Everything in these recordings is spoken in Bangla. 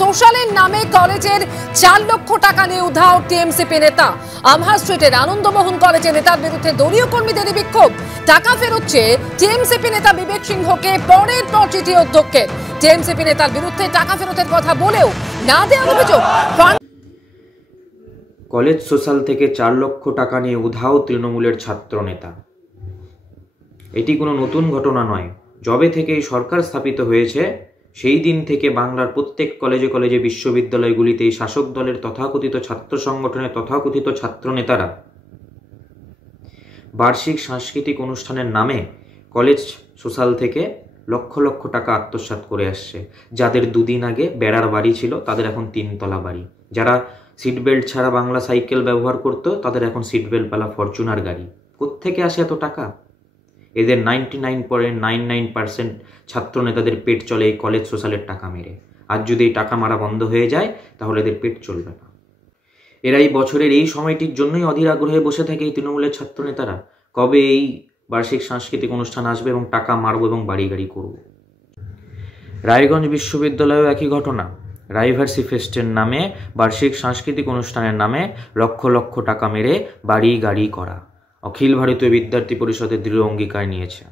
সোশ্যালের নামে কলেজের 4 লক্ষ টাকা নিয়ে উধাও টিএমসিপি নেতা। আমহা স্ট্রিটের আনন্দমোহন কলেজের নেতার বিরুদ্ধে দলীয় কর্মীদের বিক্ষোভ। টাকা ফেরত চেয়ে টিএমসিপি নেতা বিবেক সিংহকে পরের পর চিঠি অধ্যক্ষের। টিএমসিপি নেতার বিরুদ্ধে টাকা ফেরতের কথা বলেও না দেওয়ার অভিযোগ। কলেজ সোশ্যাল থেকে 4 লক্ষ টাকা নিয়ে উধাও তৃণমূলের ছাত্র নেতা। এটি কোনো নতুন ঘটনা নয়। যবে থেকে এই সরকার স্থাপিত হয়েছে সেই দিন থেকে বাংলার প্রত্যেক কলেজে কলেজে বিশ্ববিদ্যালয়গুলিতে এই শাসক দলের তথাকথিত ছাত্র সংগঠনের তথাকথিত ছাত্র নেতারা বার্ষিক সাংস্কৃতিক অনুষ্ঠানের নামে কলেজ সোশ্যাল থেকে লক্ষ লক্ষ টাকা আত্মসাৎ করে আসছে। যাদের দুদিন আগে বেড়ার বাড়ি ছিল তাদের এখন 3 তলা বাড়ি। যারা সিট বেল্ট ছাড়া বাংলা সাইকেল ব্যবহার করত তাদের এখন সিট বেল্ট পালা ফরচুনার গাড়ি। কোত্থেকে আসে এত টাকা? এদের 99.99% ছাত্র নেতাদের পেট চলে এই কলেজ সোশ্যালের টাকা মেরে। আজ যদি এই টাকা মারা বন্ধ হয়ে যায় তাহলে এদের পেট চলবে না। এরা এই বছরের এই সময়টির জন্যই অধীর আগ্রহে বসে থাকে এই তৃণমূলের ছাত্র নেতারা, কবে এই বার্ষিক সাংস্কৃতিক অনুষ্ঠান আসবে এবং টাকা মারব এবং বাড়ি গাড়ি করব। রায়গঞ্জ বিশ্ববিদ্যালয়েও একই ঘটনা। রাইভার্সি ফেস্টের নামে বার্ষিক সাংস্কৃতিক অনুষ্ঠানের নামে লক্ষ লক্ষ টাকা মেরে বাড়ি গাড়ি করা। অখিল ভারতীয় বিদ্যার্থী পরিষদের দৃঢ় অঙ্গীকার নিয়েছে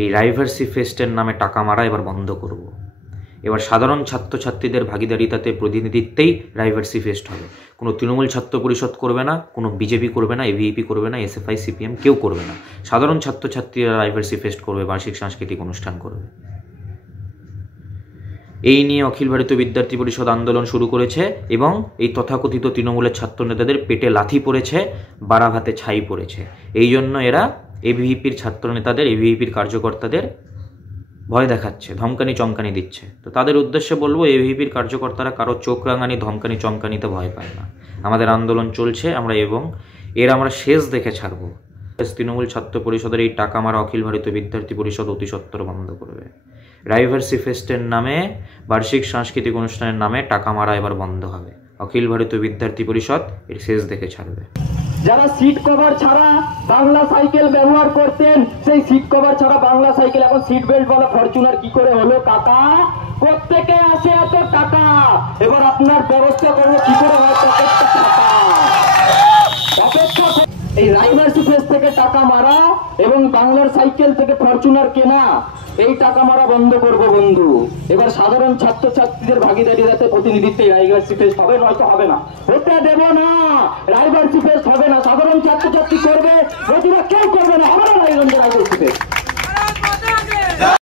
এই রাইভার্সি ফেস্টের নামে টাকা মারা এবার বন্ধ করব। এবার সাধারণ ছাত্রছাত্রীদের ভাগিদারিতাতে প্রতিনিধিত্বেই রাইভার্সি ফেস্ট হবে। কোনো তৃণমূল ছাত্র পরিষদ করবে না, কোনো বিজেপি করবে না, এভিপি করবে না, এসএফআই সিপিএম কেউ করবে না। সাধারণ ছাত্রছাত্রীরা রাইভার্সি ফেস্ট করবে, বার্ষিক সাংস্কৃতিক অনুষ্ঠান করবে। এই নিয়ে অখিল ভারতীয় বিদ্যার্থী পরিষদ আন্দোলন শুরু করেছে এবং এই তথাকথিত তৃণমূলের ছাত্র নেতাদের পেটে লাথি পড়েছে, বাড়াভাতে ছাই পড়েছে। এই জন্য এরা এভিপির ছাত্র নেতাদের, এভিপির কার্যকর্তাদের ভয় দেখাচ্ছে, ধমকানি চমকানি দিচ্ছে। তো তাদের উদ্দেশ্যে বলবো, এভিপির কার্যকর্তারা কারো চোখ রাঙানি, ধমকানি চমকানিতে ভয় পায় না। আমাদের আন্দোলন চলছে, আমরা শেষ দেখে ছাড়ব। তৃণমূল ছাত্র পরিষদের এই টাকা মারা অখিল ভারতীয় বিদ্যার্থী পরিষদ অতি সত্বর বন্ধ করবে। রাইভার্সি ফেস্টের নামে, বার্ষিক সাংস্কৃতিক অনুষ্ঠানের নামে টাকা মারা এবার বন্ধ হবে। অখিল ভারতীয় বিদ্যার্থী পরিষদ এর শেষ দেখে ছাড়বে। যারা সিট কভার ছাড়া বাংলা সাইকেল ব্যবহার করতেন, সেই সিট কভার ছাড়া বাংলা সাইকেল এখন সিট বেল্ট বলা ফরচুনার কি করে হলো? টাকা কোত্থেকে আসে এত টাকা? এবার আপনার ব্যবস্থা করবো কি করে হয় টাকা। এই রাইভার্সি ফেস্ট থেকে টাকা মারা এবং বাংলার সাইকেল থেকে ফরচুনার কেনা, এই টাকা মারা বন্ধ করবো বন্ধু। এবার সাধারণ ছাত্রছাত্রীদের ভাগিদারিতে প্রতিনিধিত্বে রাইভার্সি ফেস্ট হবে, নয়তো হবে না, হতে দেব না। রাইভার্সি ফেস্ট হবে না, সাধারণ ছাত্রছাত্রী করবে, প্রতিভা কেউ করবে না, হবে না রাইভার্সি ফেস্ট।